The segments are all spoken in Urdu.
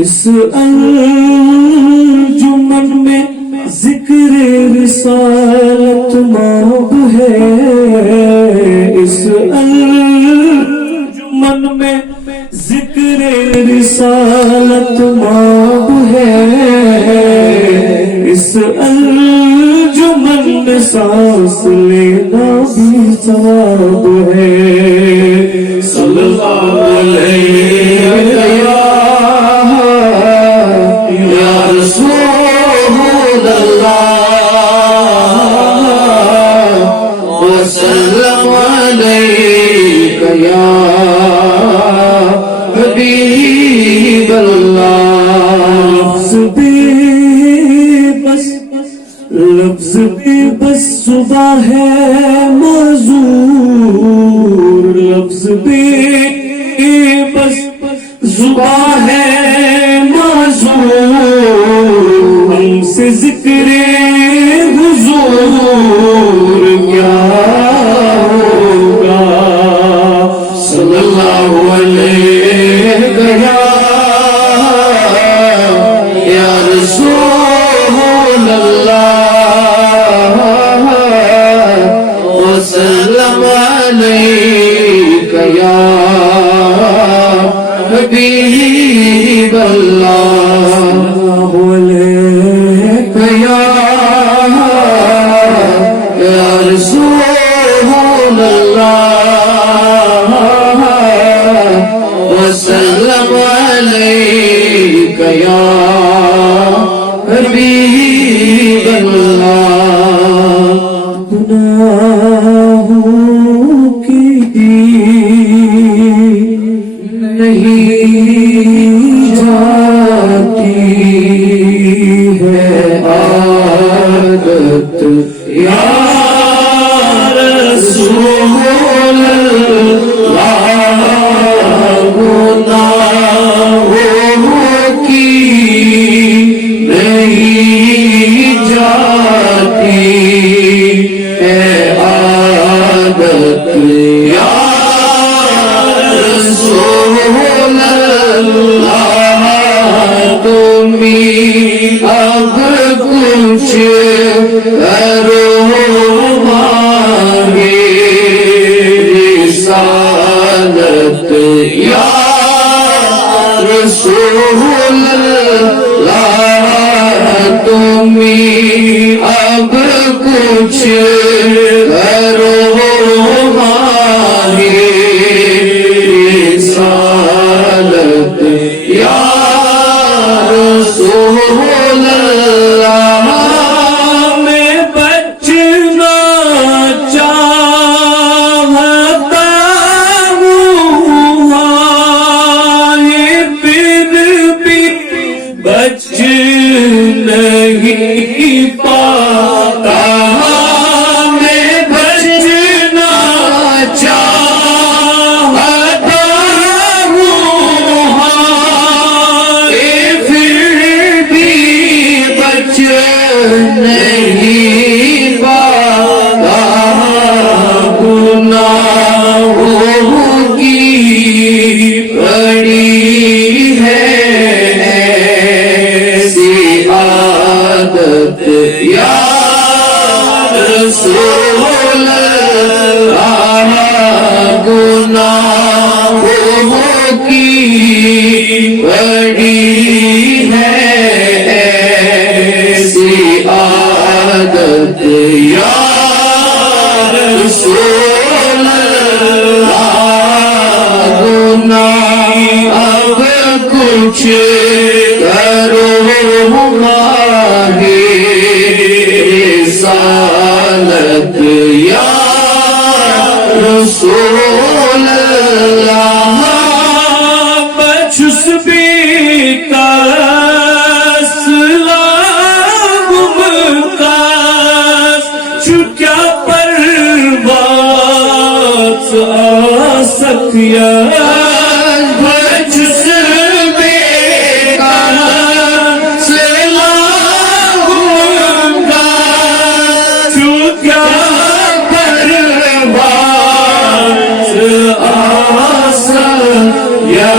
اس انجمن میں ذکر رسالت ماب ہے، اس انجمن میں ذکر رسالت ماب ہے، اس انجمن میں سانس لینا بھی ثواب ہے۔ صلی اللہ علیہ یا رسول اللہ وسلم علیک یا حبیب اللہ۔ لفظ بھی بس صبح ہے معذور، لفظ بھی بس زباں ہے معذور، ہم سے ذکر حضور کیا ہوگا۔ صلی اللہ علیہ یا رسول اللہ وسلم علیک یا حبیب اللہ، علیک یا رسول اللہ وسلم علیک یا حبیب اللہ۔ گناہوں کی نہیں جاتی ہے عادت یا رسول اللہ، گناہوں کی نہیں جاتی ہے عادت یا رسول اللہ، تمہیں اب کچھ کرو مانگے رسالت یا رسول اللہ، تمہیں اب کچھ کرو مانگے رسالت یا رسول اللہ۔ میں بچنا چاہتا ہوں پھر بھی بچ نہیں پاتا، میں بچنا چاہتا ہوں پھر بھی بچ نہیں پاتا، گناہوں کی بڑی ہے ایسی عادت یا رسول اللہ، گناہوں کی بڑی ہے ایسی عادت یا رسول اللہ، گناہ اب کچھ کرو مانگے رسالت یا رسول اللہ۔ بچس بھی کاس لاغم کاس چکیا پرواز آسکیا، بچس بھی کاس لاغم کاس چکیا پرواز آسکیا، یا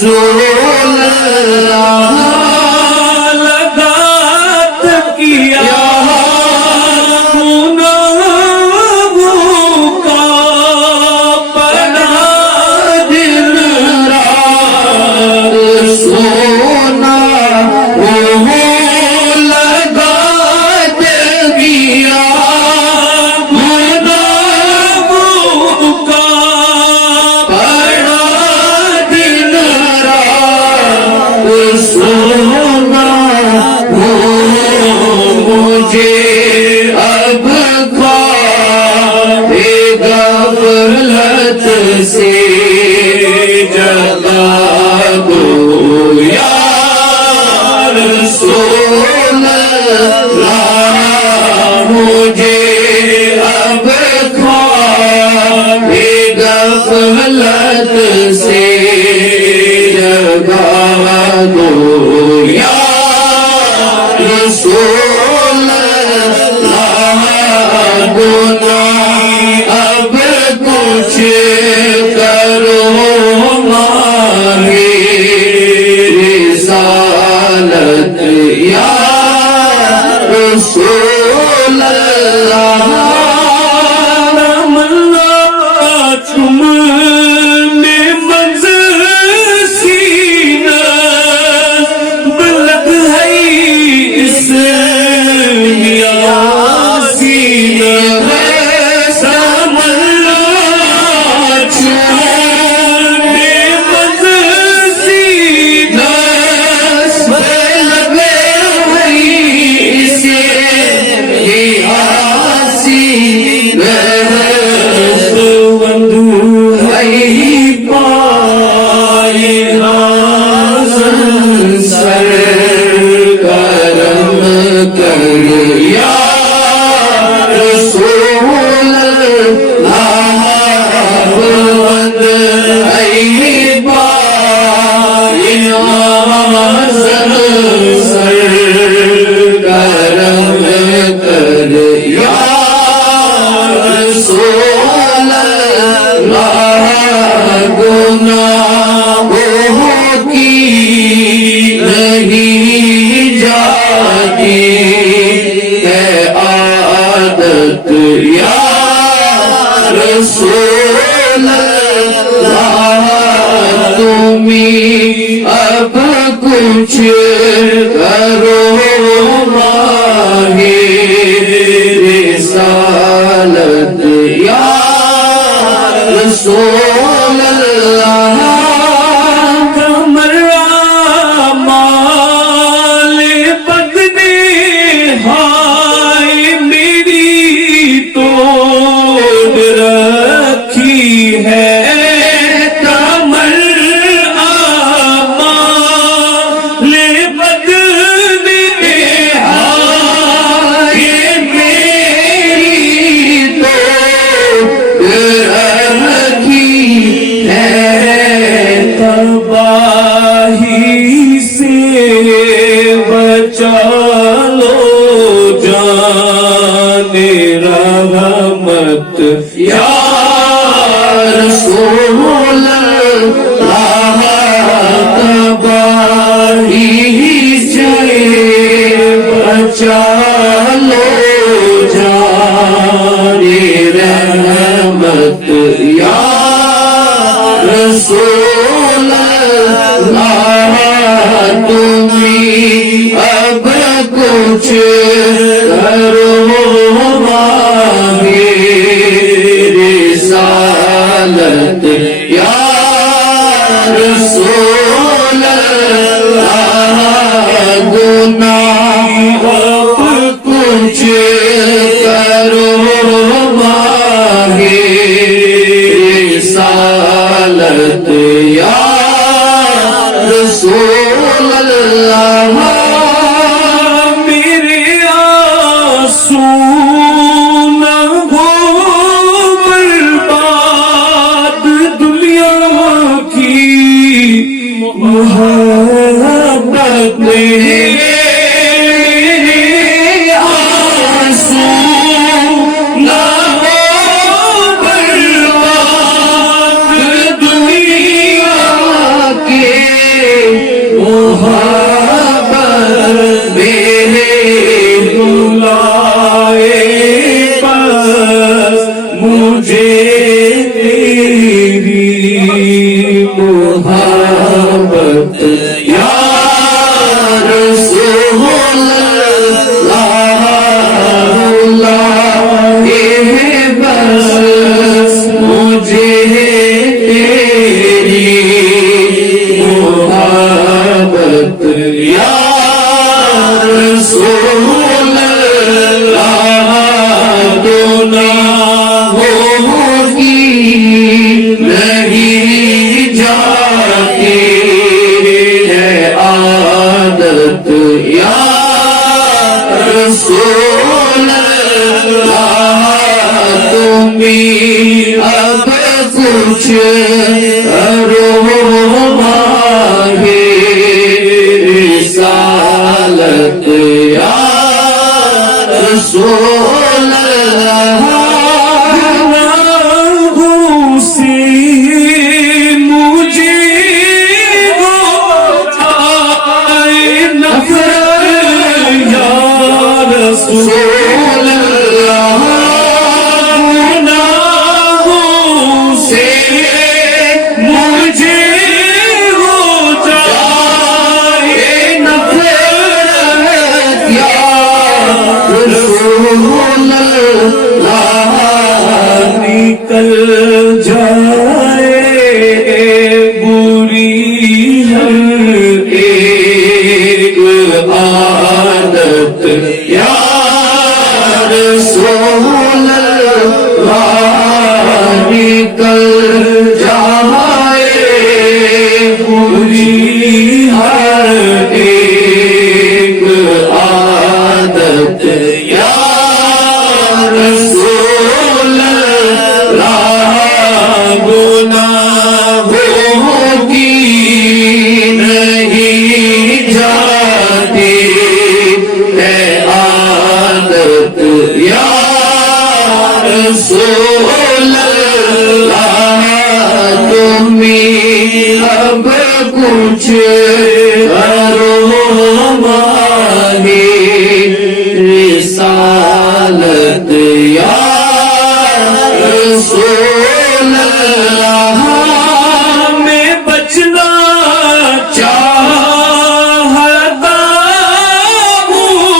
رسول اللہ لگات کیا گناہوں کا پڑا دل رات سونا لگا دیا گناہوں کا پڑا دن رات سونا مجھے اب خواب غفلت سے جگا دو یا رسول اللہ مجھے اب خواب غفلت سے جگا دو یا رسول اللہ گناہ اب کچھ کرو ماہی رسالت یا رسول اللہ تمنا تمنے منظر سینہ بلد ہے اس نیاسی تمنا تمنے منظر سینہ بلد ہے اسے آسی سر کرم کر یا رسول اللہ بلند ای پائے آزم سر کرم کر یا رسول اللہ گناہوں کی نہیں جاتی ہے عادت یا رسول اللہ تمہیں اب کچھ کرو ماہی رسالت یا رسول اللہ مال بدنے ہائے میری توڑ رکھی ہے کمر آمال بدنے ہائے میری تو رکھی ہے تباہی سے بچا لو جان رحمت یا رسول اللہ تباہی سے بچا لو جان رحمت یا رسول اللہ تمہیں اب کچھ کرو ماہی رسالت یا رسول اللہ گناہ اب کچھ کرو ماہی رسالت یا رسول اللہ میرے آنسو نہ ہو برباد دنیا کی محبت میں آنسو نہ ہو برباد دنیا کے محبت میرے لائے بس مجھے تیری محبت یا رسول اللہ بس مجھے تیری محبت یا رسول اللہ گناہوں کی نہیں جاتی ہے عادت یا رسول اللہ تمہیں اب کچھ کرو ماہی رسالت یا رسول اللہ گناہوں سے مجھے بچائے نفرت یا رسول اللہ گناہوں سے مجھے بچائے نفرت یا رسول اللہ نکل جائے بری ہر ایک عادت یا رسول اللہ نکل جائے پوری ہر ایک عادت یا رسول اللہ گناہوں کی نہیں جاتی ہے عادت یا رسول اللہ تمہیں اب کچھ کرو ماہی رسالت یا رسول اللہ میں بچنا چاہتا ہوں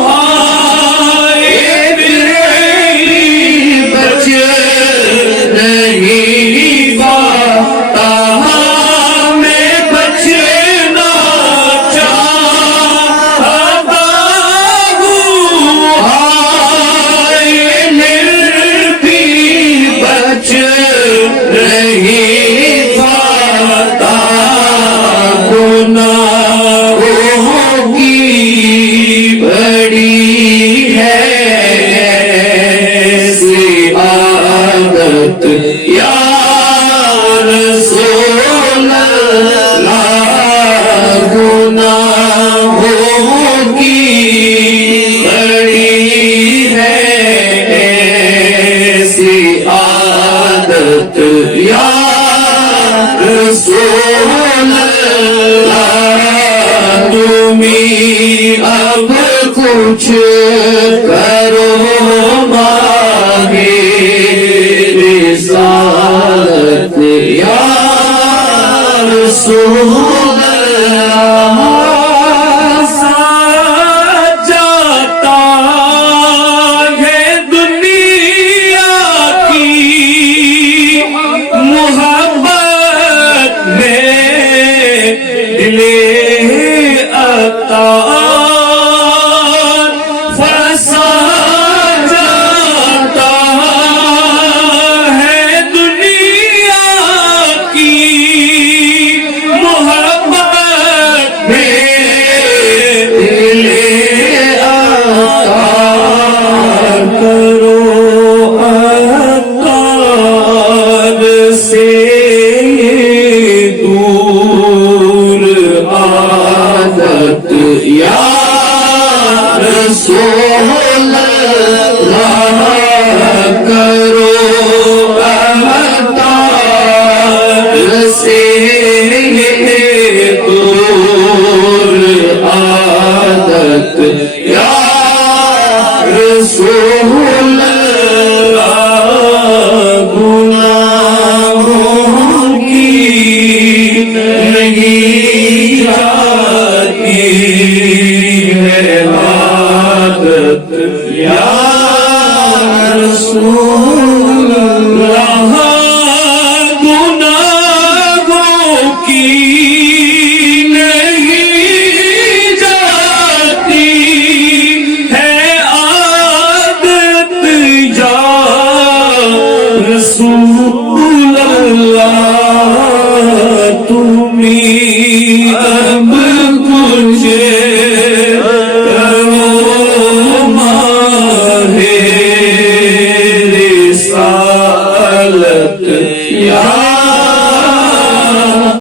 ہائے بچ نہیں پاتا میں بچنا چاہتا ہوں ہائے بھی بچ نہیں پاتا گناہوں کی بڑی ہے ایسی عادت یا رسول اللہ گناہوں کی بڑی ہے ایسی عادت یا رسول اللہ تمہیں اب کچھ کرو ماہی رسالت یا رسول اللہ جاتا ہے دنیا کی محبت میں دل عطار فسا جاتا ہے دنیا کی محبت میں دل عطار کرو عطار سے دور عادت یا رسول اللہ کرو عطار سے دور تمہیں اب